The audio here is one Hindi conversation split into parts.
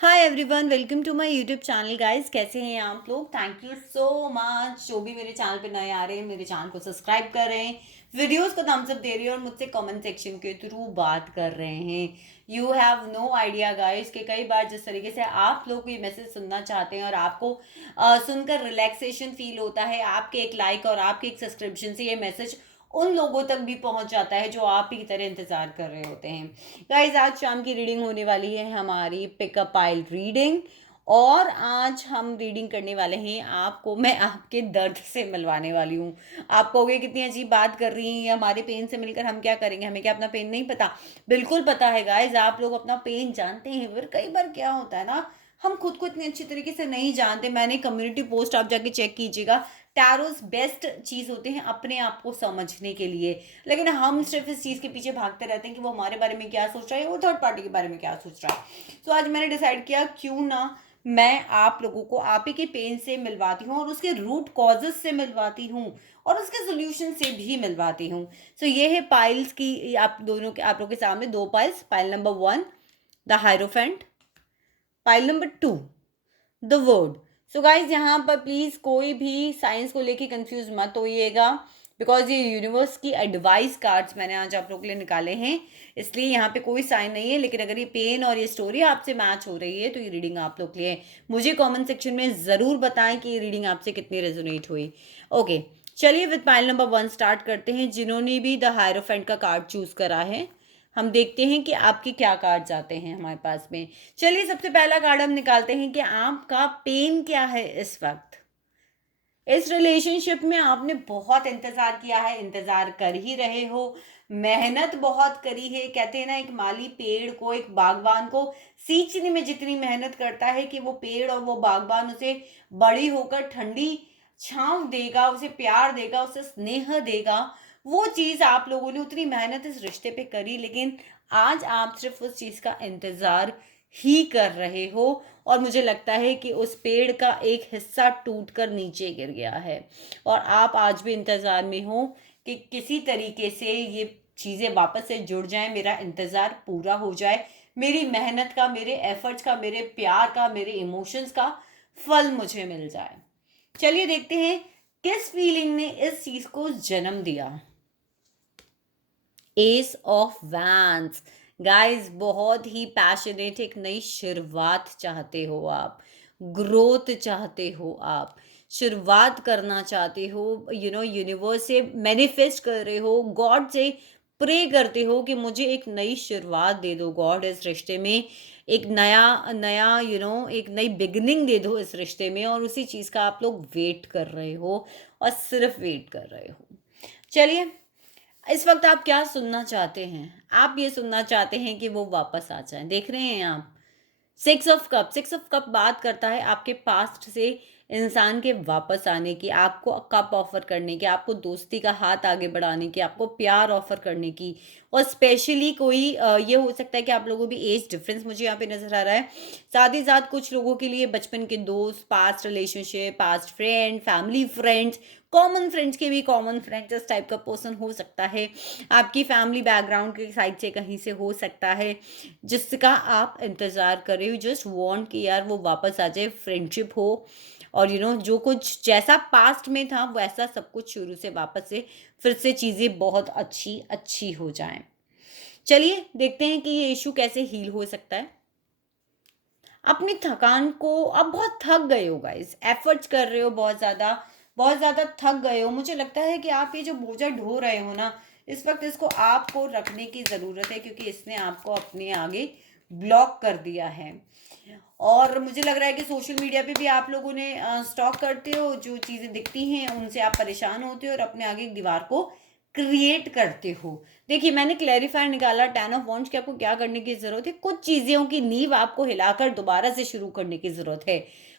Hi everyone, welcome to my YouTube channel guys. कैसे हैं आप लोग? Thank you so much. जो भी मेरे चैनल पे नए आ रहे हैं, मेरे चैनल को सब्सक्राइब कर रहे हैं, वीडियोस को थम्स अप दे रहे हैं और मुझसे कमेंट सेक्शन के थ्रू बात कर रहे हैं। You have no idea guys कि कई बार जिस तरीके से आप लोग ये मैसेज सुनना चाहते हैं और आपको सुनकर रिलैक्सेशन फील होता है, आपके एक लाइक और आपके एक सब्सक्रिप्शन से ये मैसेज उन लोगों तक भी पहुंच जाता है जो आप ही की तरह इंतजार कर रहे होते हैं। गाइज, आज शाम की रीडिंग होने वाली है हमारी पिकअप पाइल रीडिंग। और आज हम रीडिंग करने वाले हैं, आपको मैं आपके दर्द से मिलवाने वाली हूँ। आप कहोगे कितनी अजीब बात कर रही हैं, हमारे पेन से मिलकर हम क्या करेंगे, हमें क्या अपना पेन नहीं पता? बिल्कुल पता है गाइज, आप लोग अपना पेन जानते हैं। फिर कई बार क्या होता है ना, हम खुद को इतनी अच्छी तरीके से नहीं जानते। मैंने कम्युनिटी पोस्ट आप जाके चेक कीजिएगा, टैरोस बेस्ट चीज़ होते हैं अपने आप को समझने के लिए। लेकिन हम सिर्फ इस चीज़ के पीछे भागते रहते हैं कि वो हमारे बारे में क्या सोच रहा है, वो थर्ड पार्टी के बारे में क्या सोच रहा है। तो आज मैंने डिसाइड किया, क्यों ना मैं आप लोगों को आप ही के पेन से मिलवाती हूँ और उसके रूट कॉजेस से मिलवाती हूँ और उसके सोल्यूशन से भी मिलवाती हूँ। सो ये है पाइल्स की, आप दोनों के, आप लोगों के सामने दो piles. Pile number 1 the hierophant, pile number 2 the word. So guys, यहाँ पर प्लीज कोई भी साइंस को लेके कंफ्यूज मत होइएगा, बिकॉज ये यूनिवर्स की एडवाइस कार्ड्स मैंने आज आप लोगों के लिए निकाले हैं, इसलिए यहाँ पे कोई साइन नहीं है। लेकिन अगर ये पेन और ये स्टोरी आपसे मैच हो रही है तो ये रीडिंग आप लोग के लिए है। मुझे कमेंट सेक्शन में ज़रूर बताएं कि ये रीडिंग आपसे कितनी रेजोनेट हुई। ओके, चलिए विद पाइल नंबर 1 स्टार्ट करते हैं। जिन्होंने भी द हायरोफेंट का कार्ड चूज करा है, हम देखते हैं कि आपके क्या कार्ड्स आते हैं हमारे पास में। चलिए, सबसे पहला कार्ड हम निकालते हैं कि आपका पेन क्या है इस वक्त। इस रिलेशनशिप में आपने बहुत इंतजार किया है, इंतजार कर ही रहे हो, मेहनत बहुत करी है। कहते हैं ना, एक माली पेड़ को, एक बागबान को सींचने में जितनी मेहनत करता है कि वो पेड़ और वो बागबान उसे बड़ी होकर ठंडी छांव देगा, उसे प्यार देगा, उसे स्नेह देगा, वो चीज आप लोगों ने उतनी मेहनत इस रिश्ते पे करी। लेकिन आज आप सिर्फ उस चीज का इंतजार ही कर रहे हो और मुझे लगता है कि उस पेड़ का एक हिस्सा टूटकर नीचे गिर गया है और आप आज भी इंतजार में हो कि किसी तरीके से ये चीजें वापस से जुड़ जाएं, मेरा इंतजार पूरा हो जाए, मेरी मेहनत का, मेरे एफर्ट्स का, मेरे प्यार का, मेरे इमोशंस का फल मुझे मिल जाए। चलिए देखते हैं किस फीलिंग ने इस चीज को जन्म दिया। S of vents. गाइस, बहुत ही पैशनेट, एक नई शुरुआत चाहते हो आप, ग्रोथ चाहते हो आप, शुरुआत करना चाहते हो, यूनिवर्स से मैनिफेस्ट कर रहे हो, गॉड से प्रे करते हो कि मुझे एक नई शुरुआत दे दो गॉड इस रिश्ते में, एक नया नया एक नई बिगिनिंग दे दो इस रिश्ते में। और उसी चीज़ का आप लोग वेट कर रहे हो और सिर्फ वेट कर रहे हो। चलिए, इस वक्त आप क्या सुनना चाहते हैं? आप ये सुनना चाहते हैं कि वो वापस आ जाएं। देख रहे हैं आप, 6 ऑफ कप, 6 ऑफ कप बात करता है आपके पास्ट से इंसान के वापस आने की, आपको कप ऑफर करने की, आपको दोस्ती का हाथ आगे बढ़ाने की, आपको प्यार ऑफर करने की। और स्पेशली कोई ये हो सकता है कि आप लोगों भी एज डिफरेंस मुझे यहाँ पे नजर आ रहा है। साथ ही साथ कुछ लोगों के लिए बचपन के दोस्त, past relationship, past friend, family friends, common friends के भी कॉमन फ्रेंड्स, इस टाइप का पर्सन हो सकता है। आपकी फैमिली बैकग्राउंड के साइड से कहीं से हो सकता है, जिसका आप इंतज़ार कर रहे हो। जस्ट वांट कि यार वो वापस आ जाए, फ्रेंडशिप हो और जो कुछ जैसा पास्ट में था वैसा सब कुछ शुरू से वापस से फिर से चीज़ें बहुत अच्छी अच्छी हो जाएं। चलिए देखते हैं कि ये इशू कैसे हील हो सकता है। अपनी थकान को, अब बहुत थक गए हो गाइस, एफर्ट्स कर रहे हो बहुत ज़्यादा थक गए हो। मुझे लगता है कि आप ये जो बोझा ढो रहे हो ना, इस वक्त इसको आपको रखने की ज़रूरत है, क्योंकि इसने आपको अपने आगे ब्लॉक कर दिया है। और मुझे लग रहा है कि सोशल मीडिया पे भी आप लोगों ने स्टॉक करते हो, जो चीज़ें दिखती हैं उनसे आप परेशान होते हो और अपने आगे एक दीवार को क्रिएट करते हो। देखिए, मैंने क्लैरिफायर निकाला 10 ऑफ वॉन्ड्स कि आपको क्या करने की ज़रूरत है। कुछ चीज़ों की नींव आपको हिलाकर दोबारा से शुरू करने की ज़रूरत है।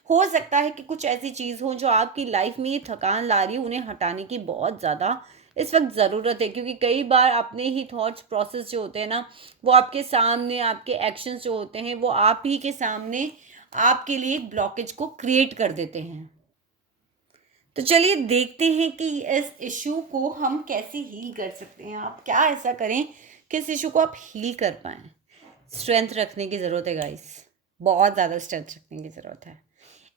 हो सकता है कि कुछ ऐसी चीज़ हो जो आपकी लाइफ में ये थकान ला रही है, उन्हें हटाने की बहुत ज़्यादा इस वक्त ज़रूरत है। क्योंकि कई बार अपने ही थॉट्स प्रोसेस जो होते हैं ना, वो आपके सामने, आपके एक्शंस जो होते हैं वो आप ही के सामने आपके लिए एक ब्लॉकेज को क्रिएट कर देते हैं। तो चलिए देखते हैं कि इस इशू को हम कैसे हील कर सकते हैं। आप क्या ऐसा करें कि इस इशू को आप हील कर पाएँ। स्ट्रेंथ रखने की ज़रूरत है गाइस। बहुत ज़्यादा स्ट्रेंथ रखने की ज़रूरत है।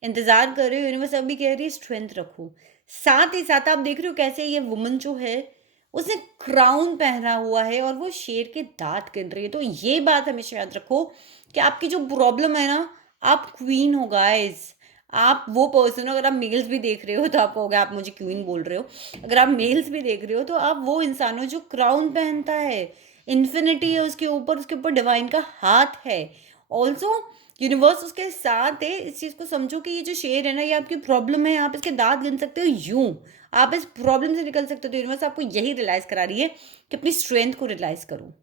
इंतज़ार कर रहे हो, यूनिवर्स अभी कह रही है स्ट्रेंथ रखो। साथ ही साथ आप देख रहे हो कैसे ये वुमन जो है, उसने क्राउन पहना हुआ है और वो शेर के दाँत गिन रही है। तो ये बात हमेशा याद रखो कि आपकी जो प्रॉब्लम है ना, आप क्वीन हो गाइज़। आप वो पर्सन हो, अगर आप मेल्स भी देख रहे हो तो आप कहोगे आप मुझे क्वीन बोल रहे हो। अगर आप मेल्स भी देख रहे हो तो आप वो इंसान हो जो क्राउन पहनता है। इन्फिनिटी है उसके ऊपर डिवाइन का हाथ है। ऑल्सो यूनिवर्स उसके साथ है। इस चीज़ को समझो कि ये जो शेर है ना, ये आपकी प्रॉब्लम है, आप इसके दाँत गिन सकते हो यूँ। आप इस प्रॉब्लम से निकल सकते हो। तो यूनिवर्स आपको यही रियलाइज़ करा रही है कि अपनी स्ट्रेंथ को रियलाइज़ करो।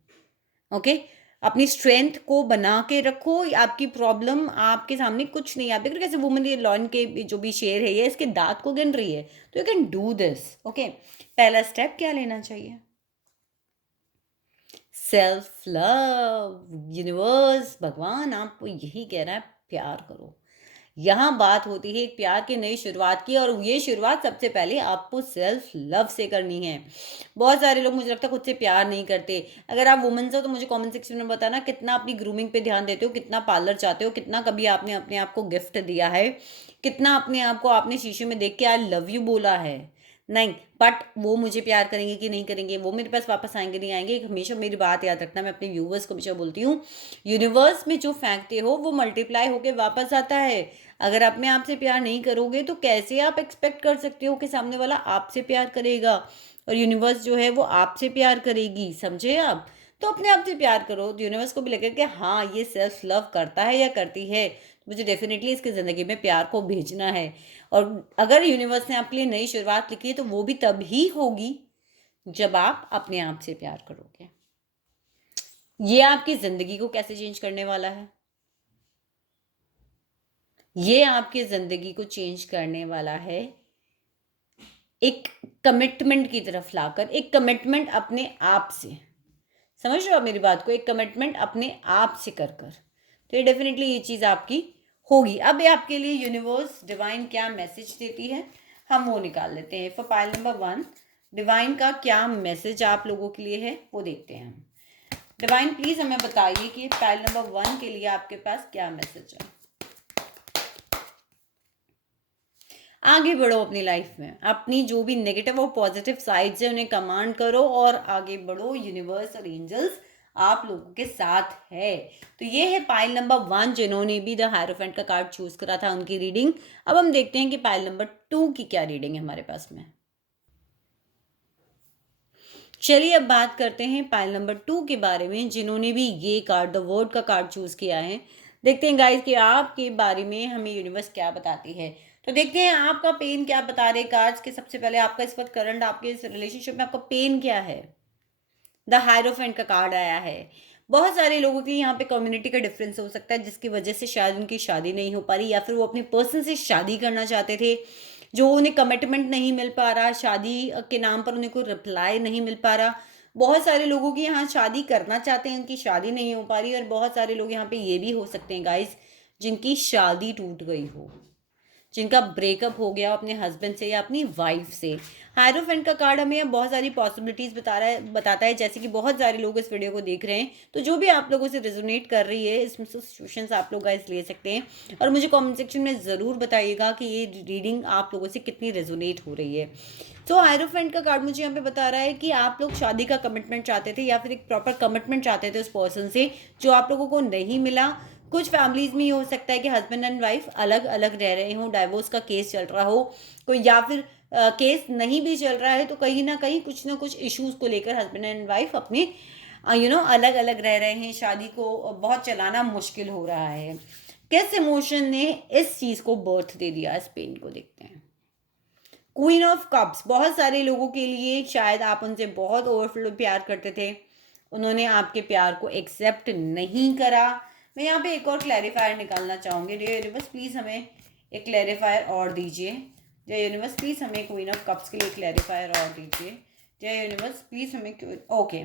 ओके? अपनी स्ट्रेंथ को बना के रखो। आपकी प्रॉब्लम आपके सामने कुछ नहीं है। आप देख रहे हो कैसे वुमन ये लॉयन के जो भी शेर है, ये इसके दाँत को गिन रही है। तो you can do this. Okay? पहला स्टेप क्या लेना चाहिए? Self love. यूनिवर्स, भगवान आपको यही कह रहा है, प्यार करो। यहाँ बात होती है एक प्यार की नई शुरुआत की, और ये शुरुआत सबसे पहले आपको सेल्फ लव से करनी है। बहुत सारे लोग मुझे लगता है खुद से प्यार नहीं करते। अगर आप वुमेन्स हो तो मुझे कमेंट सेक्शन में बताना कितना अपनी ग्रूमिंग पे ध्यान देते हो, कितना पार्लर जाते हो, कितना कभी आपने अपने आप को गिफ्ट दिया है, कितना अपने आप को आपने शीशे में देख के आई लव यू बोला है। नहीं, बट वो मुझे प्यार करेंगे कि नहीं करेंगे, वो मेरे पास वापस आएंगे नहीं आएंगे, हमेशा मेरी बात याद रखना। मैं अपने व्यूवर्स को हमेशा बोलती हूँ, यूनिवर्स में जो फेंकते हो वो मल्टीप्लाई होके वापस आता है। अगर अपने आप से प्यार नहीं करोगे तो कैसे आप एक्सपेक्ट कर सकते हो कि सामने वाला आपसे प्यार करेगा और यूनिवर्स जो है वो आपसे प्यार करेगी। समझे आप? तो अपने आप से प्यार करो तो यूनिवर्स को भी लगेगा कि हाँ, ये सेल्फ लव करता है या करती है, मुझे डेफिनेटली इसकी ज़िंदगी में प्यार को भेजना है। और अगर यूनिवर्स ने आपके लिए नई शुरुआत लिखी है तो वो भी तभी होगी जब आप अपने आप से प्यार करोगे। ये आपकी ज़िंदगी को कैसे चेंज करने वाला है? ये आपकी ज़िंदगी को चेंज करने वाला है एक कमिटमेंट की तरफ लाकर, एक कमिटमेंट अपने आप से। समझ रहे हो आप मेरी बात को? एक कमिटमेंट अपने आप से कर कर, तो ये डेफिनेटली ये चीज़ आपकी होगी। अब ये आपके लिए यूनिवर्स डिवाइन क्या मैसेज देती है, हम वो निकाल लेते हैं। फॉर पाइल नंबर 1, डिवाइन का क्या मैसेज आप लोगों के लिए है वो देखते हैं हम। डिवाइन प्लीज़ हमें बताइए कि पाइल नंबर 1 के लिए आपके पास क्या मैसेज है। आगे बढ़ो अपनी लाइफ में, अपनी जो भी नेगेटिव और पॉजिटिव साइड्स है उन्हें कमांड करो और आगे बढ़ो। यूनिवर्स और एंजल्स आप लोगों के साथ है। तो ये है पाइल नंबर 1 जिन्होंने भी द हायरोफेंट का कार्ड चूज करा था, उनकी रीडिंग। अब हम देखते हैं कि पाइल नंबर 2 की क्या रीडिंग है हमारे पास में। चलिए अब बात करते हैं पाइल नंबर 2 के बारे में, जिन्होंने भी ये कार्ड द वर्ड का कार्ड चूज किया है। देखते हैं गाइस कि आपके बारे में हमें यूनिवर्स क्या बताती है। तो देखते हैं आपका पेन क्या बता रहे कार्ड्स के। सबसे पहले आपका इस वक्त करंट आपके इस रिलेशनशिप में आपका पेन क्या है। द हायरोफेंट का कार्ड आया है। बहुत सारे लोगों के यहाँ पे कम्युनिटी का डिफरेंस हो सकता है जिसकी वजह से शायद उनकी शादी नहीं हो पा रही, या फिर वो अपने पर्सन से शादी करना चाहते थे, जो उन्हें कमिटमेंट नहीं मिल पा रहा, शादी के नाम पर उन्हें कोई रिप्लाई नहीं मिल पा रहा। बहुत सारे लोगों की यहाँ शादी करना चाहते हैं, उनकी शादी नहीं हो पा रही। और बहुत सारे लोग यहाँ पे ये भी हो सकते हैं गाइस जिनकी शादी टूट गई हो, जिनका ब्रेकअप हो गया अपने हस्बैंड से या अपनी वाइफ से। हायरोफेंट का कार्ड हमें यहाँ बहुत सारी पॉसिबिलिटीज़ बताता है, जैसे कि बहुत सारे लोग इस वीडियो को देख रहे हैं, तो जो भी आप लोगों से रेजोनेट कर रही है इसमें से सिचुएशंस आप लोग गाइस ले सकते हैं। और मुझे कमेंट सेक्शन में ज़रूर बताइएगा कि ये रीडिंग आप लोगों से कितनी रेजोनेट हो रही है। तो हायरोफेंट का कार्ड मुझे यहाँ पे बता रहा है कि आप लोग शादी का कमिटमेंट चाहते थे, या फिर एक प्रॉपर कमिटमेंट चाहते थे उस पर्सन से, जो आप लोगों को नहीं मिला। कुछ फैमिलीज में ये हो सकता है कि हस्बैंड एंड वाइफ अलग अलग रह रहे हो, डाइवोर्स का केस चल रहा हो कोई, या फिर केस नहीं भी चल रहा है तो कहीं ना कुछ इश्यूज को लेकर हस्बैंड एंड वाइफ अपने अलग अलग रह रहे हैं। शादी को बहुत चलाना मुश्किल हो रहा है। किस इमोशन ने इस चीज को बर्थ दे दिया, इस पेन को देखते हैं। क्वीन ऑफ कप्स, बहुत सारे लोगों के लिए शायद आप उनसे बहुत ओवरफ्लो प्यार करते थे, उन्होंने आपके प्यार को एक्सेप्ट नहीं करा। मैं यहाँ पे एक और क्लैरिफायर निकालना चाहूँगी। डियर यूनिवर्स प्लीज़ हमें एक क्लैरिफायर और दीजिए। डियर यूनिवर्स प्लीज़ हमें क्वीन ऑफ कप्स के लिए क्लैरिफायर और दीजिए। डियर यूनिवर्स प्लीज़ हमें ओके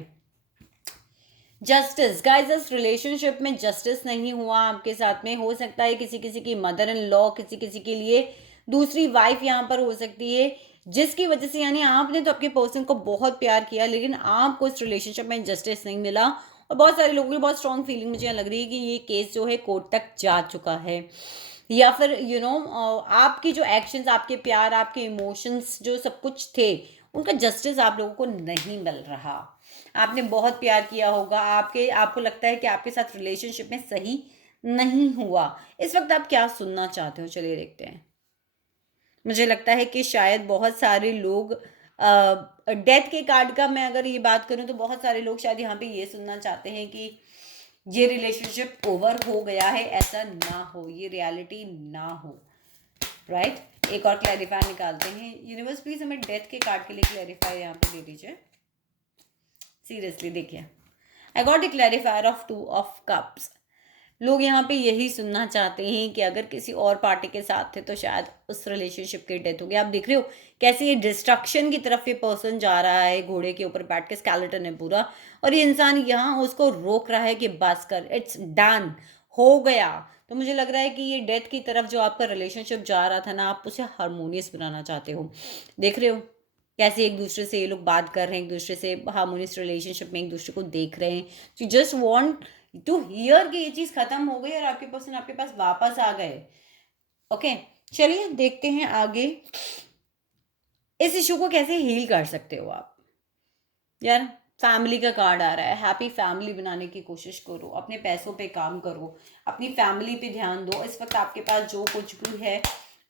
जस्टिस। गाइस इस रिलेशनशिप में जस्टिस नहीं हुआ आपके साथ में। हो सकता है किसी किसी की मदर इन लॉ, किसी किसी के लिए दूसरी वाइफ यहाँ पर हो सकती है, जिसकी वजह से यानी आपने तो आपके पर्सन को बहुत प्यार किया लेकिन आपको इस रिलेशनशिप में जस्टिस नहीं मिला। और बहुत सारे लोगों की बहुत स्ट्रॉन्ग फीलिंग मुझे लग रही है कि ये केस जो है कोर्ट तक जा चुका है, या फिर आपकी जो एक्शंस, आपके प्यार, आपके इमोशंस जो सब कुछ थे, उनका जस्टिस आप लोगों को नहीं मिल रहा। आपने बहुत प्यार किया होगा, आपको लगता है कि आपके साथ रिलेशनशिप में सही नहीं हुआ। इस वक्त आप क्या सुनना चाहते हो, चलिए देखते हैं। मुझे लगता है कि शायद बहुत सारे लोग डेथ के कार्ड का मैं अगर ये बात करूं तो बहुत सारे लोग शायद यहाँ पे ये सुनना चाहते हैं कि ये रिलेशनशिप ओवर हो गया है, ऐसा ना हो, ये रियलिटी ना हो, राइट। एक और क्लैरिफाई निकालते हैं। यूनिवर्स प्लीज हमें डेथ के कार्ड के लिए क्लैरिफाई यहाँ पे दे दीजिए। सीरियसली देखिए, I got the clarifier of 2 of cups. लोग यहाँ पे यही सुनना चाहते हैं कि अगर किसी और पार्टी के साथ थे तो शायद उस रिलेशनशिप की डेथ हो गई। आप देख रहे हो कैसे ये डिस्ट्रक्शन की तरफ ये पर्सन जा रहा है, घोड़े के ऊपर बैठ के, स्केलेटन है पूरा, और ये इंसान यहाँ उसको रोक रहा है कि बस कर, इट्स डन, हो गया। तो मुझे लग रहा है कि ये डेथ की तरफ जो आपका रिलेशनशिप जा रहा था ना, आप उसे हारमोनियस बनाना चाहते हो। देख रहे हो कैसे एक दूसरे से ये लोग बात कर रहे हैं, एक दूसरे से हारमोनियस रिलेशनशिप में एक दूसरे को देख रहे हैं। You just want to hear कि ये चीज खत्म हो गई और आपके पर्सन आपके पास वापस आ गए। ओके, चलिए देखते हैं आगे इस इशू को कैसे हील कर सकते हो आप। यार फैमिली का कार्ड आ रहा है, हैप्पी फैमिली बनाने की कोशिश करो, अपने पैसों पे काम करो, अपनी फैमिली पे ध्यान दो। इस वक्त आपके पास जो कुछ भी है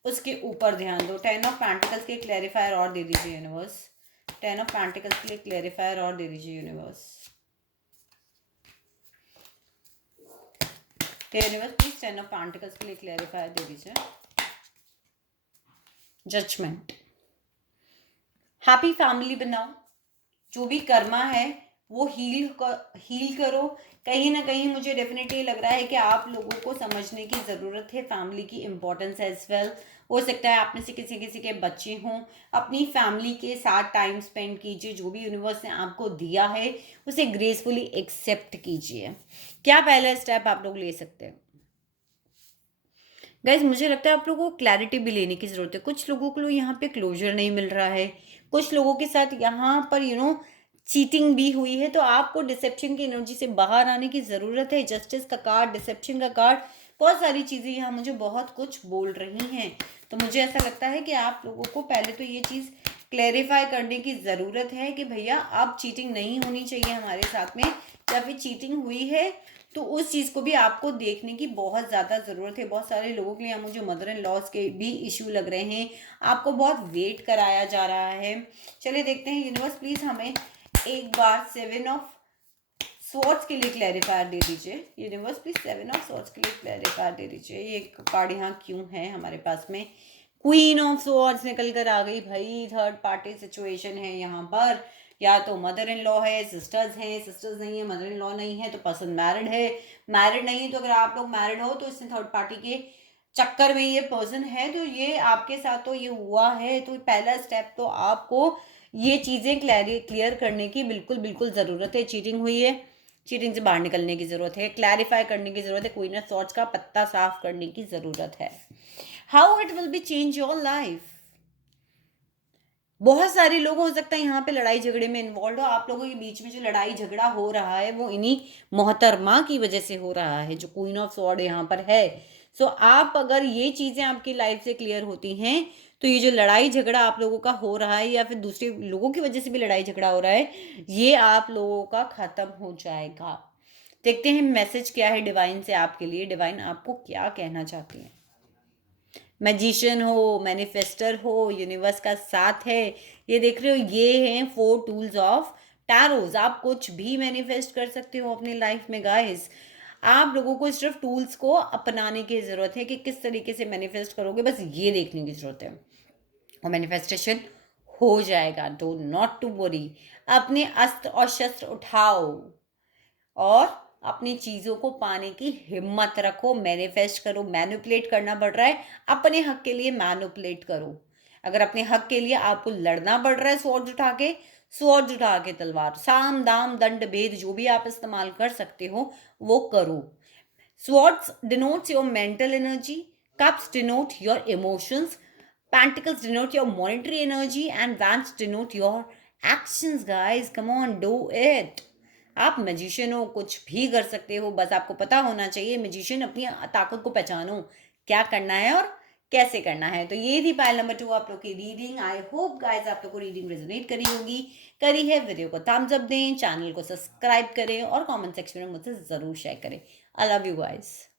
उसके ऊपर ध्यान दो। 10 ऑफ पेंटिकल्स के क्लैरिफायर और दे दीजिए यूनिवर्स। 10 ऑफ पेंटिकल्स के लिए क्लैरिफायर और दे दीजिए universe. Universe please 10 of pentacles के लिए क्लैरिफायर दे दीजिए। जजमेंट, हैप्पी फैमिली बनाओ, जो भी कर्मा है वो हील करो। कहीं ना कहीं मुझे डेफिनेटली लग रहा है कि आप लोगों को समझने की ज़रूरत है फैमिली की इम्पोर्टेंस एज वेल। हो सकता है आप में से किसी किसी के बच्चे हों, अपनी फैमिली के साथ टाइम स्पेंड कीजिए। जो भी यूनिवर्स ने आपको दिया है उसे ग्रेसफुली एक्सेप्ट कीजिए। क्या पहला स्टेप आप लोग ले सकते हैं? गाइज मुझे लगता है आप लोगों को क्लैरिटी भी लेने की ज़रूरत है। कुछ लोगों को यहाँ पे क्लोजर नहीं मिल रहा है, कुछ लोगों के साथ यहाँ पर चीटिंग भी हुई है, तो आपको डिसेप्शन की एनर्जी से बाहर आने की ज़रूरत है। जस्टिस का कार्ड, डिसेप्शन का कार्ड, बहुत सारी चीज़ें यहाँ मुझे बहुत कुछ बोल रही हैं। तो मुझे ऐसा लगता है कि आप लोगों को पहले तो ये चीज़ क्लेरिफाई करने की ज़रूरत है कि भैया अब चीटिंग नहीं होनी चाहिए हमारे साथ में, या फिर चीटिंग हुई है तो उस चीज़ को भी आपको देखने की बहुत ज़्यादा ज़रूरत है। बहुत सारे लोगों के लिए यहाँ मुझे मदर इन लॉस के भी इशू लग रहे हैं, आपको बहुत वेट कराया जा रहा है। चलिए देखते हैं यूनिवर्स प्लीज़ हमें एक बार 7 ऑफ स्वॉर्ड्स के लिए क्लैरिफायर दे दीजिए। यूनिवर्स प्लीज 7 ऑफ स्वॉर्ड्स के लिए क्लैरिफायर दे दीजिए। ये कार्ड यहाँ क्यों है हमारे पास में? क्वीन ऑफ स्वॉर्ड्स निकल कर आ गई भाई। थर्ड पार्टी सिचुएशन है यहाँ पर, या तो मदर इन लॉ है, सिस्टर्स हैं, सिस्टर्स नहीं है, मदर इन लॉ नहीं है, तो पर्सन मैरिड है। मैरिड नहीं तो अगर आप लोग मैरिड हो तो इससे थर्ड पार्टी के चक्कर में ये पर्सन है, तो ये आपके साथ तो ये हुआ है। तो पहला स्टेप तो आपको ये चीज़ें क्लियर करने की बिल्कुल बिल्कुल ज़रूरत है। चीटिंग हुई है, चीटिंग से बाहर निकलने की ज़रूरत है, क्लैरिफाई करने की ज़रूरत है, क्वीन ऑफ सॉर्ड्स का पत्ता साफ करने की ज़रूरत है। How it will be change your life. बहुत सारे लोग हो सकता है यहाँ पे लड़ाई झगड़े में इन्वॉल्व हो। आप लोगों के बीच में जो लड़ाई झगड़ा हो रहा है वो इन्हीं मोहतरमा की वजह से हो रहा है, जो क्वीन ऑफ सॉर्ड यहाँ पर है। सो आप अगर ये चीज़ें आपकी लाइफ से क्लियर होती हैं तो ये जो लड़ाई झगड़ा आप लोगों का हो रहा है, या फिर दूसरे लोगों की वजह से भी लड़ाई झगड़ा हो रहा है, ये आप लोगों का ख़त्म हो जाएगा। देखते हैं मैसेज क्या है डिवाइन से आपके लिए। डिवाइन आपको क्या कहना चाहती है? मैजिशियन हो, मैनिफेस्टर हो, यूनिवर्स का साथ है, ये देख रहे हो, ये हैं 4 टूल्स ऑफ टैरोज। आप कुछ भी मैनिफेस्ट कर सकते हो अपनी लाइफ में गाइस। आप लोगों को सिर्फ टूल्स को अपनाने की ज़रूरत है कि किस तरीके से मैनिफेस्ट करोगे, बस ये देखने की ज़रूरत है और मैनिफेस्टेशन हो जाएगा। Do not to worry. अपने अस्त्र और शस्त्र उठाओ और अपनी चीज़ों को पाने की हिम्मत रखो। मैनिफेस्ट करो। मैनिपुलेट करना पड़ रहा है, अपने हक के लिए मैनिपुलेट करो। अगर अपने हक के लिए आपको लड़ना पड़ रहा है स्वॉर्ड उठा के तलवार, साम दाम दंड भेद जो भी आप इस्तेमाल कर सकते हो वो करो। Swords denotes your mental energy, cups denote your emotions, pentacles denote your monetary energy, and wands denote your actions guys. Come on, do it. आप मैजिशियन हो, कुछ भी कर सकते हो, बस आपको पता होना चाहिए। मैजिशियन अपनी ताकत को पहचानो, क्या करना है और कैसे करना है। तो ये थी पायल नंबर 2 आप लोग की रीडिंग। आई होप गाइस आप लोग को रीडिंग रेजोनेट करी होगी। करी है, वीडियो को थम्स अप दें, चैनल को सब्सक्राइब करें और कमेंट सेक्शन में मुझसे ज़रूर शेयर करें। I love you guys.